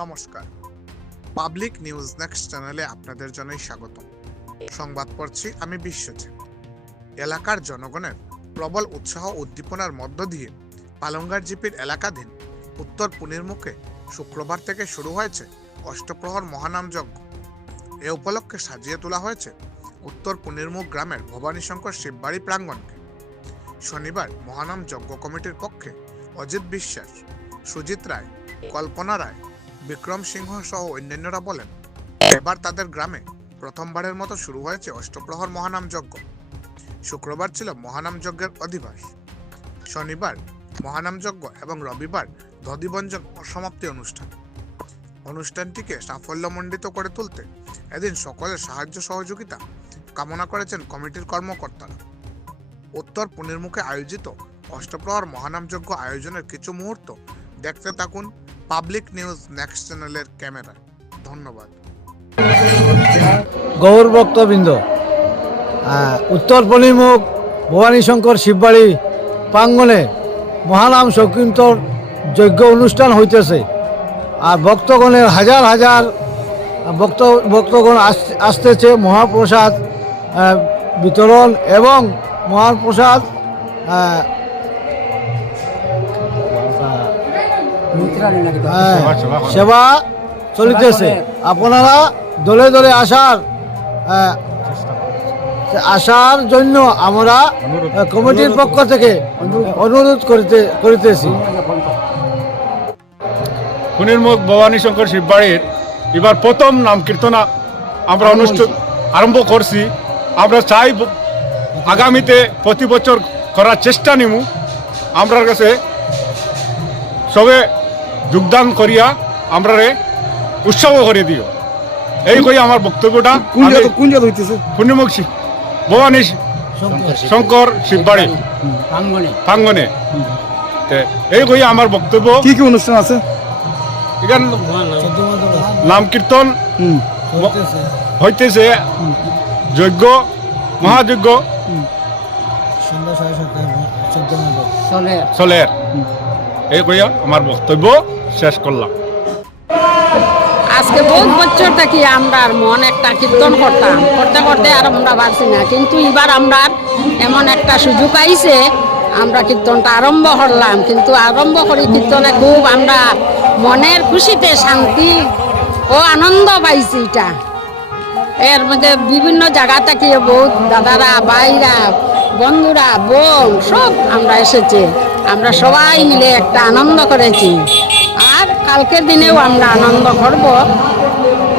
নমস্কার। Public news next চ্যানেলে আপনাদের জন্যই স্বাগত সংবাদ পড়ছি আমি বিশ্বজিৎ। এলাকার জনগণের প্রবল উৎসাহ উদ্দীপনার মধ্য দিয়ে পালঙ্গার জিপির এলাকাধীন উত্তর পুনের মুখে শুক্রবার থেকে শুরু হয়েছে অষ্টপ্রহর মহানাম যজ্ঞ। এ উপলক্ষে সাজিয়ে তোলা হয়েছে উত্তর পুনিরমুখ গ্রামের ভবানীশঙ্কর শিববাড়ি প্রাঙ্গণকে শনিবার মহানাম যজ্ঞ কমিটির পক্ষে অজিত বিশ্বাস, সুজিত রায়, কল্পনা রায় বিক্রম সিংহ সহ অন্যান্যরা বলেন, এবার তাদের গ্রামে প্রথমবারের মতো শুরু হয়েছে অষ্টপ্রহর মহানাম যজ্ঞ। শুক্রবার ছিল মহানাম যজ্ঞের অধিবাস। শনিবার মহানাম যজ্ঞ এবং রবিবার দধিবঞ্জন সমাপ্তি অনুষ্ঠান। অনুষ্ঠানটিকে সাফল্যমণ্ডিত করে তুলতে এদিন সকলের সাহায্য সহযোগিতা কামনা করেছেন কমিটির কর্মকর্তারা। উত্তর পুনির্মুখে আয়োজিত অষ্টপ্রহর মহানাম যজ্ঞ আয়োজনের কিছু মুহূর্ত দেখতে থাকুন পাবলিক নিউজ নেক্সট চ্যানেলের ক্যামেরা। ধন্যবাদ। গৌর ভক্তবৃন্দ উত্তর পশ্চিমুখ ভবানী শঙ্কর শিববাড়ি প্রাঙ্গণে মহানাম সংকীর্তন যজ্ঞ অনুষ্ঠান হইতেছে। আর ভক্তগণের হাজার হাজার ভক্ত, ভক্তগণ আস- আসতেছে মহাপ্রসাদ বিতরণ এবং মহাপ্রসাদ হ্যাঁ, সেবা চলিতেছে। আপনারা দলে দলে আসার আহ, আসার জন্য আমরা কমিটির পক্ষ থেকে অনুরোধ। করিতে করিতেছি। খুনিরমুখ ভবানী শঙ্কর শিববাড়ির এবার প্রথম নাম কীর্তনা আমরা অনুষ্ঠান আরম্ভ করছি। আমরা চাই আগামীতে প্রতি বছর করার চেষ্টা নিমু। আমরার কাছে সবে যোগদান করিয়া আমরা উৎসব করে দিও। এই কই আমার বক্তব্যটা। কোন জায়গা কোন জায়গা হইতেছে? শি- ভবানী শঙ্কর শিববাড়ি। প্রাঙ্গনে তে এই কই আমার বক্তব্য। কি কি অনুষ্ঠান আছে? এখান নাম কীর্তন হইতেছে যজ্ঞ মহাযজ্ঞ। চলের। এই কইয়া আমার বক্তব্য শেষ করলাম। আজকে বহুত বছর থাকি আমরা মন একটা কীর্তন করতাম। করতে করতে আর আমরা পারছি না। কিন্তু এবার আমরা এমন একটা সুযোগ আইছে, আমরা কীর্তনটা আরম্ভ করলাম। কিন্তু আরম্ভ করি কীর্তনে খুব আমরা মনের খুশিতে, শান্তি ও আনন্দ পাইছি এটা। এর মধ্যে বিভিন্ন জায়গা থেকে বহুত দাদারা, ভাইরা, বন্ধুরা, বোন সব আমরা এসেছে। আমরা সবাই মিলে একটা আনন্দ করেছি। আর কালকের দিনেও আমরা আনন্দ করব।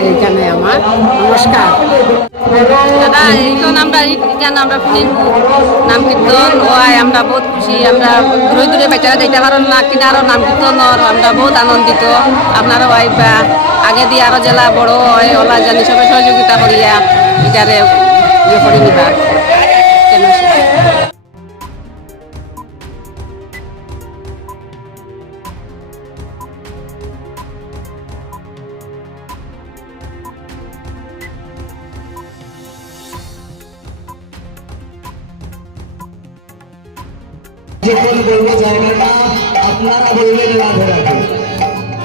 এইখানে আমার। নমস্কার। দাদা এইখন আমরা এখানে আমরা শুনি। নাম কীর্তন, হয়, আমরা বহুত খুশি। আমরা দূরে দূরে বাচ্চারা যাইতে পারো না কিনা আরও নাম কীর্তনর আমরা বহুত আনন্দিত। আপনারও আইবা আগে দিয়ে আরও জেলা বড় হয়, ওলা জানি সবাই সহযোগিতা করিয়া এটারে ইয়ে করে নিবা। যখন বলবো জায়গাটা আপনারা বলবেন রাধে রাধে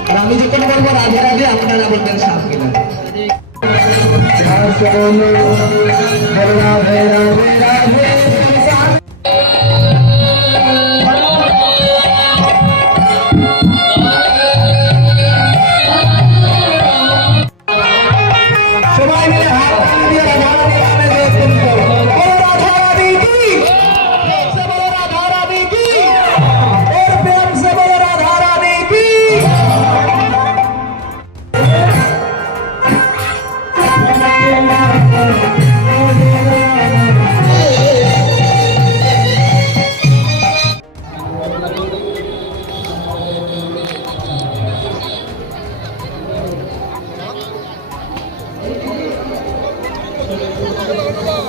আর আমি যখন বলবো রাধে রাধে আপনারা বলবেন সামনে ধন্যবাদ